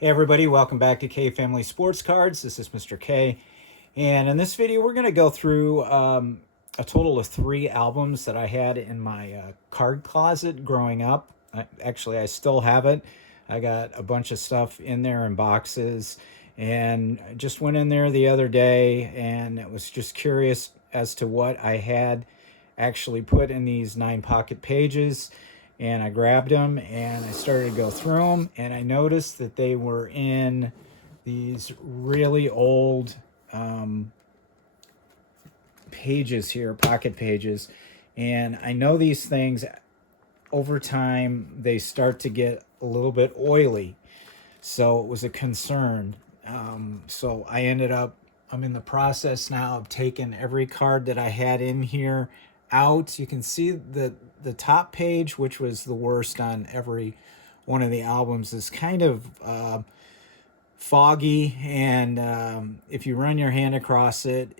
Hey everybody, welcome back to K Family Sports Cards. This is Mr. K, and in this video we're going to go through a total of 3 albums that I had in my card closet growing up. Actually, I still have it. I got a bunch of stuff in there in boxes, and I just went in there the other day and it was just curious as to what I had actually put in these 9 pocket pages, and I grabbed them and I started to go through them, and I noticed that they were in these really old pages here, pocket pages. And I know these things over time they start to get a little bit oily, so it was a concern. So I ended up, I'm in the process now of taking every card that I had in here out. You can see the top page, which was the worst on every one of the albums, is kind of foggy, and if you run your hand across it,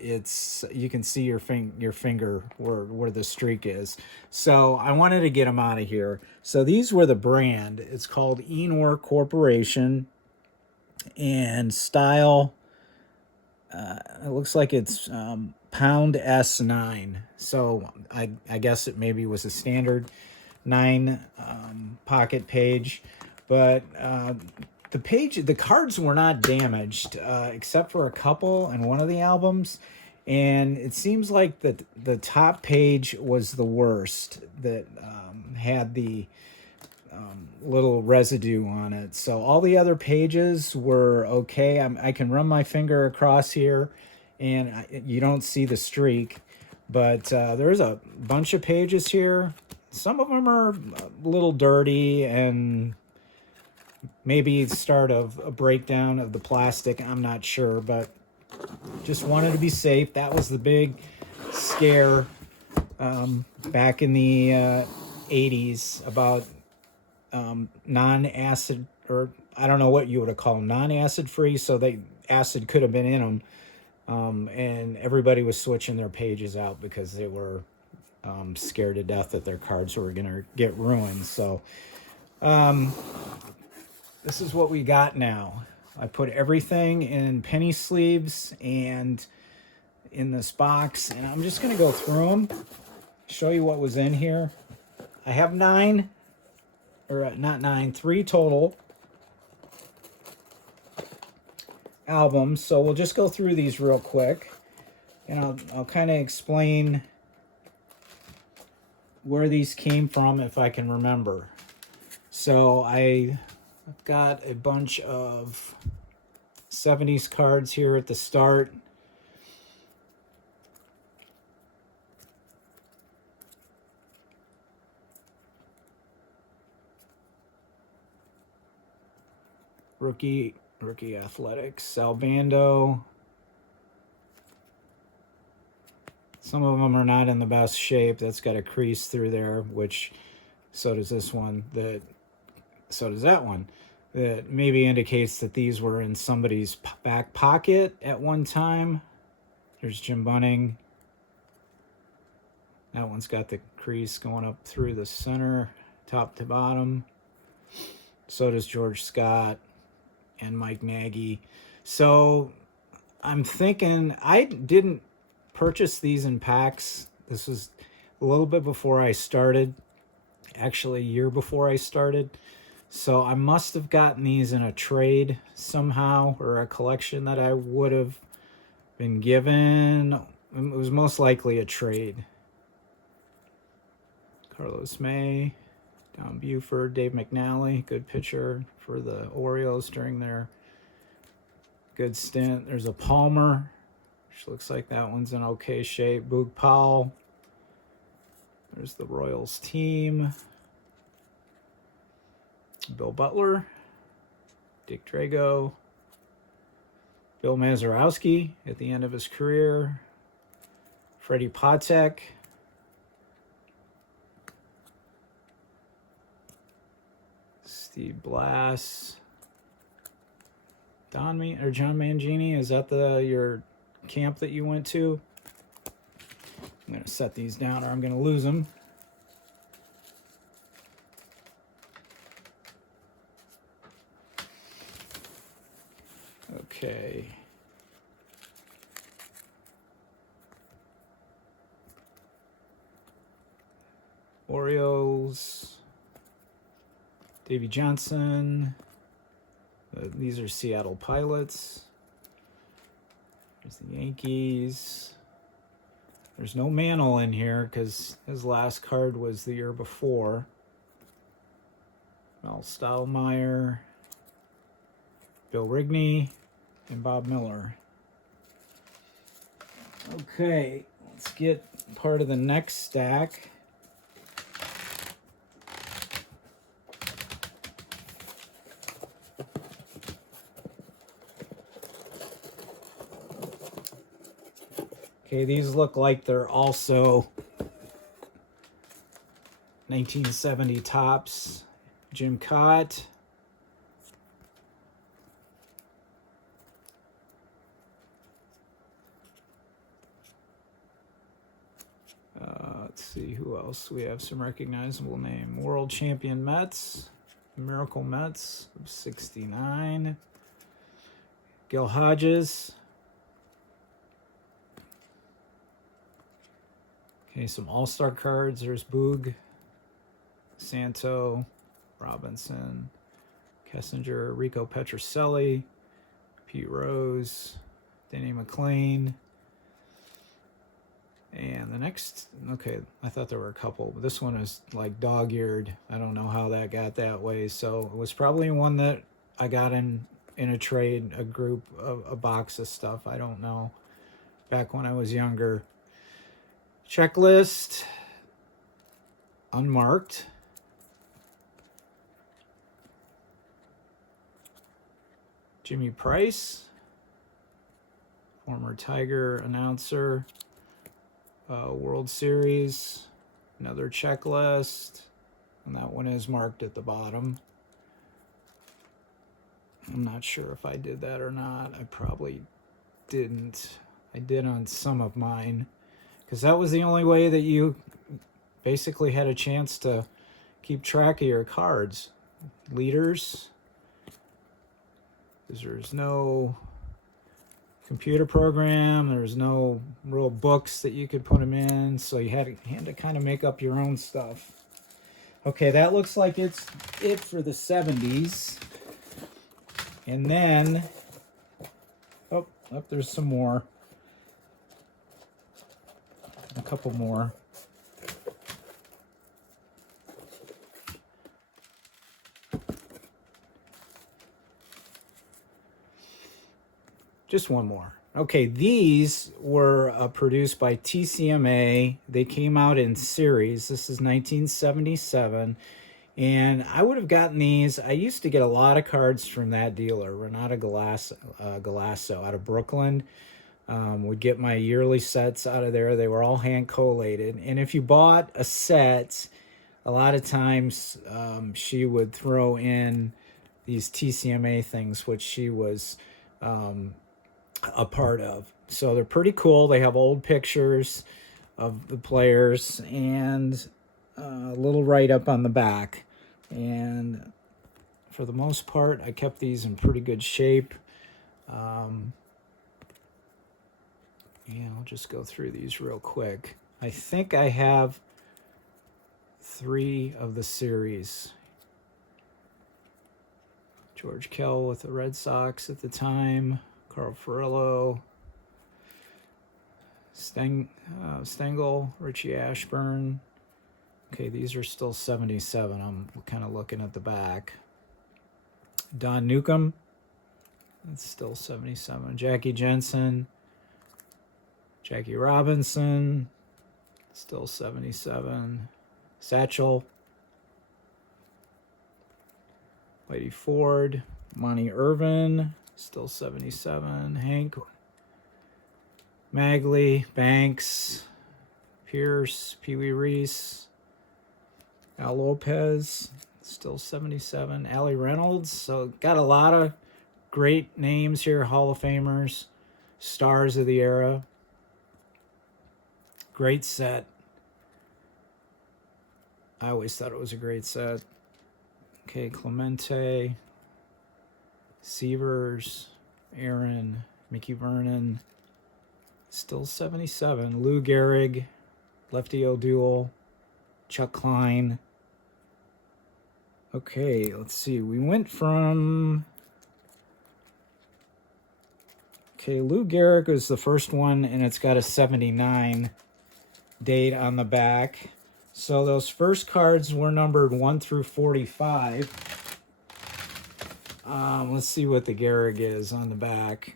you can see your finger where the streak is. So I wanted to get them out of here. So these were the brand. It's called Enor Corporation, and style, it looks like it's pound S9. So I guess it maybe was a standard 9 pocket page, but the cards were not damaged, except for a couple in one of the albums, and it seems like the top page was the worst, that had the little residue on it. So all the other pages were okay. I can run my finger across here and you don't see the streak, but there's a bunch of pages here. Some of them are a little dirty and maybe the start of a breakdown of the plastic. I'm not sure, but just wanted to be safe. That was the big scare back in the 80s about non-acid, or I don't know what you would call them, non-acid free, so acid could have been in them, and everybody was switching their pages out because they were scared to death that their cards were gonna get ruined. So this is what we got now. I put everything in penny sleeves and in this box, and I'm just gonna go through them, show you what was in here. I have 9, or not 9, 3 total albums. So we'll just go through these real quick, and I'll kind of explain where these came from if I can remember. So I've got a bunch of 70s cards here at the start. Rookie Athletics, Salbando. Some of them are not in the best shape. That's got a crease through there, which so does this one. So does that one. That maybe indicates that these were in somebody's back pocket at one time. There's Jim Bunning. That one's got the crease going up through the center, top to bottom. So does George Scott and Mike Nagy. So I'm thinking, I didn't purchase these in packs. This was a little bit before I started, actually a year before I started. So I must have gotten these in a trade somehow, or a collection that I would have been given. It was most likely a trade. Carlos May, Don Buford, Dave McNally, good pitcher for the Orioles during their good stint. There's a Palmer, which looks like that one's in okay shape. Boog Powell. There's the Royals team. Bill Butler, Dick Drago, Bill Mazeroski at the end of his career, Freddie Patek, Steve Blass, John Mangini. Is that your camp that you went to? I'm going to set these down or I'm going to lose them. Okay. Orioles. Davey Johnson. These are Seattle Pilots. There's the Yankees. There's no Mantle in here because his last card was the year before. Mel Stottlemyre, Bill Rigney, and Bob Miller. Okay, let's get part of the next stack. Okay, these look like they're also 1970 Topps. Jim Cott. Let's see who else. We have some recognizable name. World Champion Mets. Miracle Mets of 69. Gil Hodges. Okay, some all-star cards. There's Boog, Santo, Robinson, Kessinger, Rico Petrocelli, Pete Rose, Danny McLean. And the next, okay, I thought there were a couple, but this one is like dog-eared. I don't know how that got that way. So it was probably one that I got in a trade, a group, a box of stuff. I don't know. Back when I was younger. Checklist, unmarked. Jimmy Price, former Tiger announcer. World Series, another checklist, and that one is marked at the bottom. I'm not sure if I did that or not. I probably didn't. I did on some of mine, because that was the only way that you basically had a chance to keep track of your cards. Leaders, because there's no computer program, there's no real books that you could put them in, so you had to kind of make up your own stuff. Okay, that looks like it's it for the 70s. And then, oh, there's some more. A couple more. Just one more. Okay, these were produced by TCMA. They came out in series. This is 1977. And I would have gotten these. I used to get a lot of cards from that dealer, Renata Galasso out of Brooklyn. Would get my yearly sets out of there. They were all hand collated. And if you bought a set, a lot of times she would throw in these TCMA things, which she was a part of. So they're pretty cool. They have old pictures of the players and a little write-up on the back. And for the most part, I kept these in pretty good shape. And I'll just go through these real quick. I think I have 3 of the series. George Kell with the Red Sox at the time. Carl Furillo, Stengel, Richie Ashburn. Okay, these are still 77. I'm kind of looking at the back. Don Newcomb, that's still 77. Jackie Jensen, Jackie Robinson, still 77. Satchel, Whitey Ford, Monty Irvin, still 77. Hank Magley, Banks, Pierce, Pee Wee Reese, Al Lopez, still 77. Allie Reynolds. So got a lot of great names here, Hall of Famers, stars of the era. Great set. I always thought it was a great set. Okay, Clemente, Severs, Aaron, Mickey Vernon, still 77. Lou Gehrig, Lefty O'Doul, Chuck Klein. Okay, let's see. We went from... Okay, Lou Gehrig was the first one, and it's got a 79 date on the back. So those first cards were numbered 1 through 45. Let's see what the Gehrig is on the back.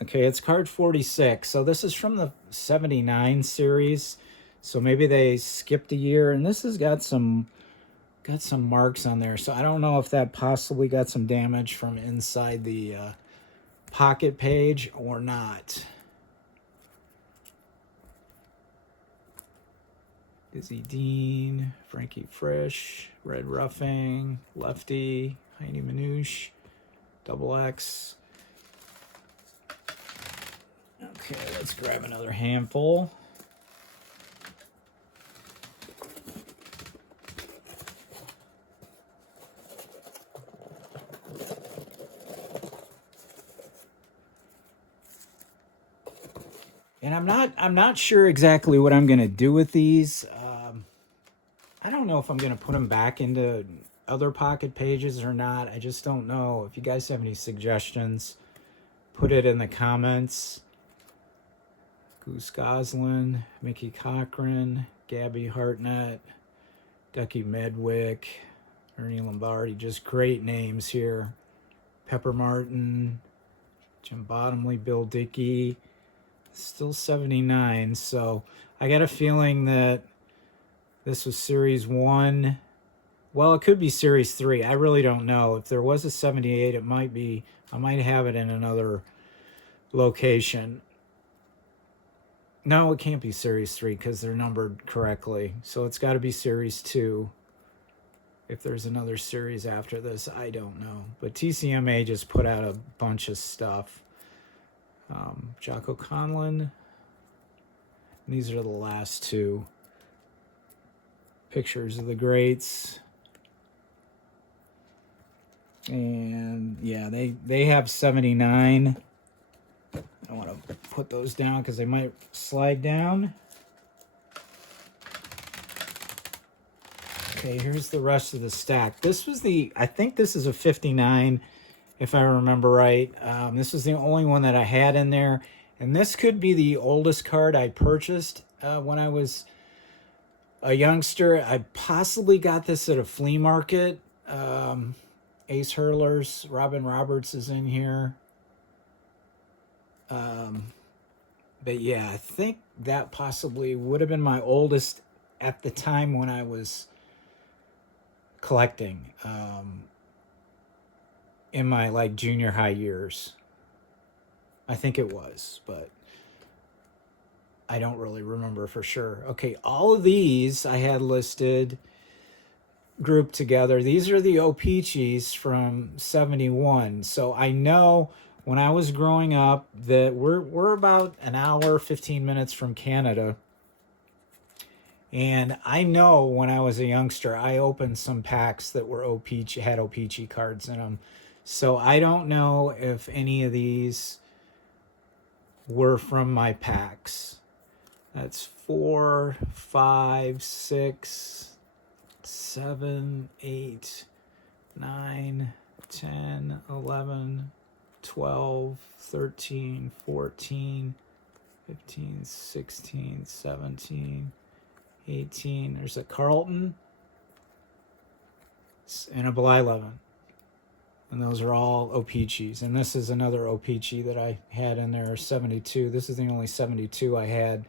Okay, it's card 46. So this is from the 79 series. So maybe they skipped a year, and this has got some marks on there. So I don't know if that possibly got some damage from inside the pocket page or not. Izzy Dean, Frankie Frisch, Red Ruffing, Lefty, Heidi Manouche, Double X. Okay, let's grab another handful. And I'm not sure exactly what I'm gonna do with these. I don't know if I'm gonna put them back into other pocket pages or not. I just don't know. If you guys have any suggestions, put it in the comments. Goose Goslin, Mickey Cochran, Gabby Hartnett, Ducky Medwick, Ernie Lombardi. Just great names here. Pepper Martin, Jim Bottomley, Bill Dickey. Still 79, so I got a feeling that this was Series 1. Well, it could be Series 3. I really don't know. If there was a 78, it might be. I might have it in another location. No, it can't be Series 3 because they're numbered correctly. So it's got to be Series 2. If there's another series after this, I don't know. But TCMA just put out a bunch of stuff. Jocko Conlon. These are the last two pictures of the greats. And yeah, they have 79. I want to put those down because they might slide down. Okay, here's the rest of the stack. This was I think this is a 59, if I remember right. This is the only one that I had in there. And this could be the oldest card I purchased when I was a youngster. I possibly got this at a flea market. Ace Hurlers, Robin Roberts is in here. But yeah, I think that possibly would have been my oldest at the time when I was collecting, in my like junior high years. I think it was, but I don't really remember for sure. Okay, all of these I had listed, grouped together. These are the O-Pee-Chees from 71. So I know when I was growing up that we're about an hour, 15 minutes from Canada. And I know when I was a youngster, I opened some packs that were O-Pee-Chee, had O-Pee-Chee cards in them. So I don't know if any of these were from my packs. That's 4, 5, 6, 7, 8, 9, 10, 11, 12, 13, 14, 15, 16, 17, 18. There's a Carlton and a Blyleven. And those are all O-Pee-Chees. And this is another O-Pee-Chee that I had in there, 72. This is the only 72 I had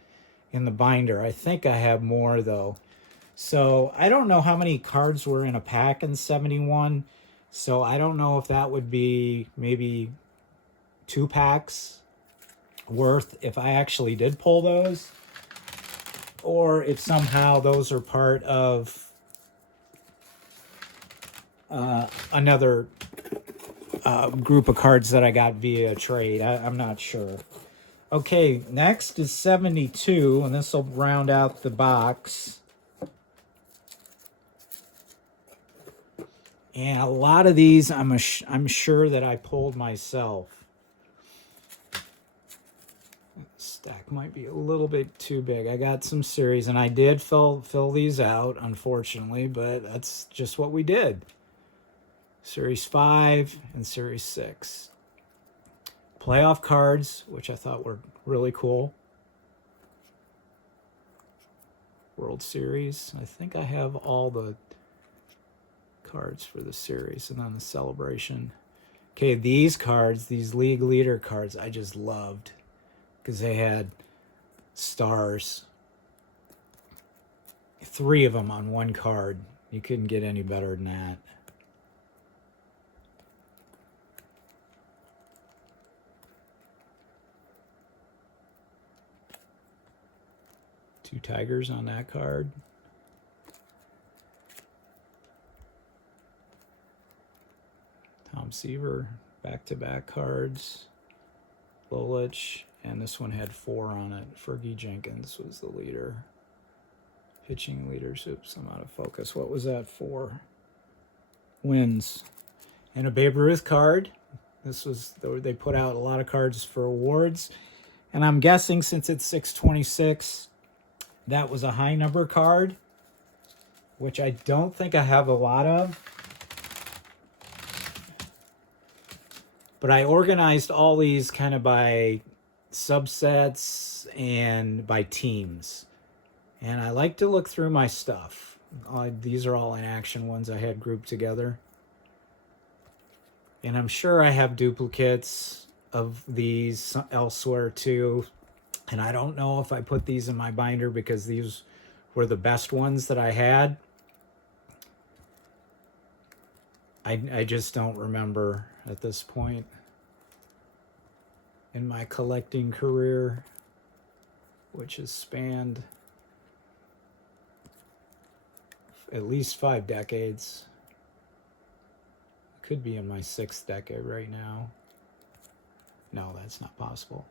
in the binder. I think I have more, though. So I don't know how many cards were in a pack in 71. So I don't know if that would be maybe 2 packs worth if I actually did pull those. Or if somehow those are part of another group of cards that I got via trade. I'm not sure. Okay, next is 72, and this will round out the box. And a lot of these I'm sure that I pulled myself. stack might be a little bit too big. I got some series, and I did fill these out, unfortunately, but that's just what we did. Series 5 and Series 6. Playoff cards, which I thought were really cool. World Series. I think I have all the cards for the series, and then the celebration. Okay, these cards, these league leader cards, I just loved because they had stars. 3 of them on one card. You couldn't get any better than that. Two tigers on that card. Tom Seaver, back-to-back cards. Lolich, and this one had 4 on it. Fergie Jenkins was the leader. Pitching leaders. Oops, I'm out of focus. What was that for? Wins. And a Babe Ruth card. This was, they put out a lot of cards for awards. And I'm guessing since it's 626, that was a high number card, which I don't think I have a lot of. But I organized all these kind of by subsets and by teams. And I like to look through my stuff. These are all in action ones I had grouped together. And I'm sure I have duplicates of these elsewhere too. And I don't know if I put these in my binder because these were the best ones that I had. I just don't remember at this point in my collecting career, which has spanned at least 5 decades. Could be in my 6th decade right now. No, that's not possible.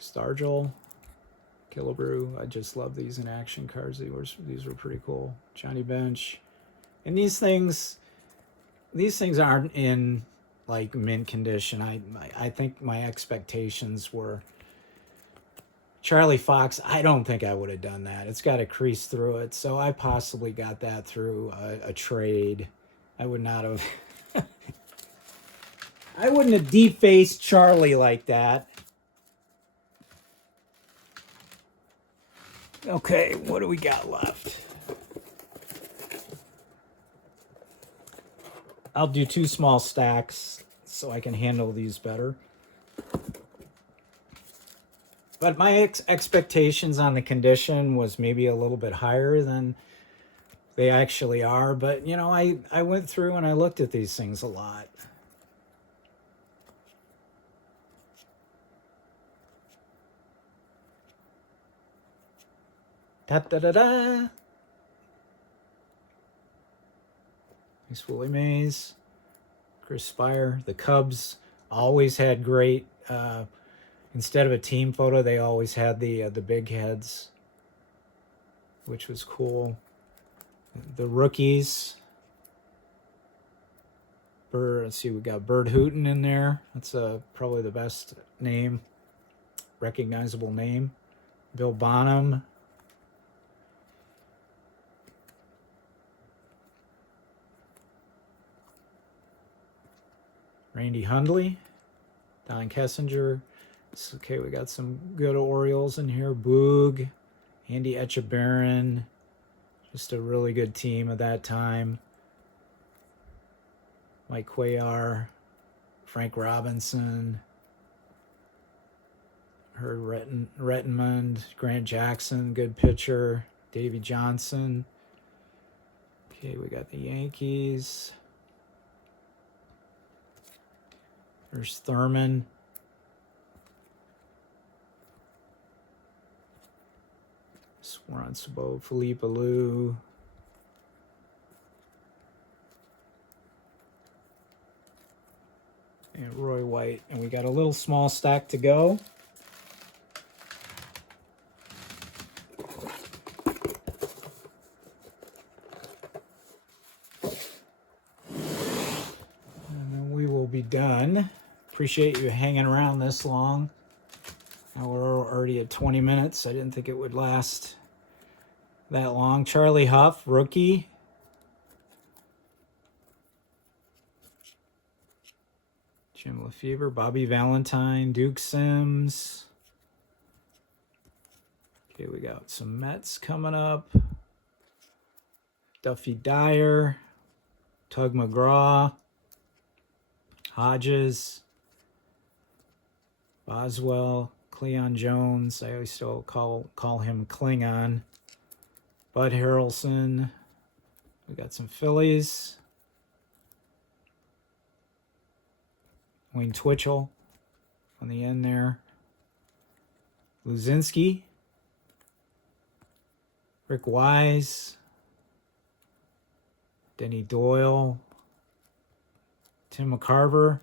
Stargell, Killebrew. I just love these in action cards. These were pretty cool. Johnny Bench. And these things aren't in like mint condition. I think my expectations were Charlie Fox. I don't think I would have done that. It's got a crease through it, so I possibly got that through a trade. I would not have. I wouldn't have defaced Charlie like that. Okay, what do we got left? I'll do 2 small stacks so I can handle these better. But my expectations on the condition was maybe a little bit higher than they actually are. But, you know, I went through and I looked at these things a lot. Da-da-da-da. Nice Willie Mays. Chris Spire. The Cubs always had great... instead of a team photo, they always had the big heads, which was cool. The rookies. Let's see, we got Bird Hooten in there. That's probably the best name, recognizable name. Bill Bonham. Randy Hundley. Don Kessinger. Okay, we got some good Orioles in here. Boog, Andy Etchebarren, just a really good team at that time. Mike Cuellar, Frank Robinson, Herb Rettenmund, Grant Jackson, good pitcher. Davey Johnson. Okay, we got the Yankees. There's Thurman. Sworn Sabo, Philippe Alou. And Roy White. And we got a little small stack to go. And then we will be done. Appreciate you hanging around this long. Now we're already at 20 minutes. I didn't think it would last that long. Charlie Huff, rookie. Jim Lefevre, Bobby Valentine, Duke Sims. Okay, we got some Mets coming up. Duffy Dyer, Tug McGraw, Hodges, Boswell, Cleon Jones. I always still call him Klingon. Bud Harrelson. We got some Phillies. Wayne Twitchell on the end there. Luzinski. Rick Wise. Denny Doyle. Tim McCarver.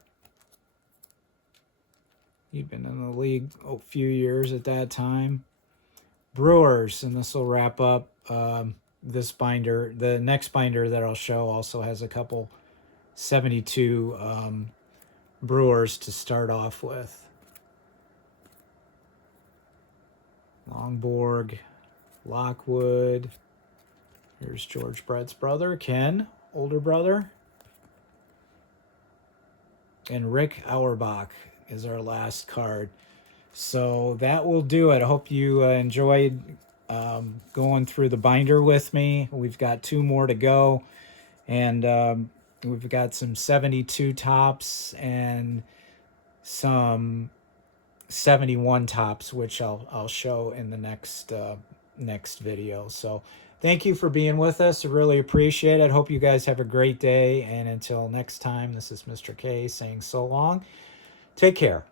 He'd been in the league a few years at that time. Brewers, and this will wrap up this binder. The next binder that I'll show also has a couple 72 Brewers to start off with. Longborg, Lockwood. Here's George Brett's brother, Ken, older brother. And Rick Auerbach is our last card. So that will do it. I hope you enjoyed going through the binder with me. We've got 2 more to go. And we've got some 72 tops and some 71 tops, which I'll show in the next video. So thank you for being with us. I really appreciate it. I hope you guys have a great day. And until next time, this is Mr. K saying so long. Take care.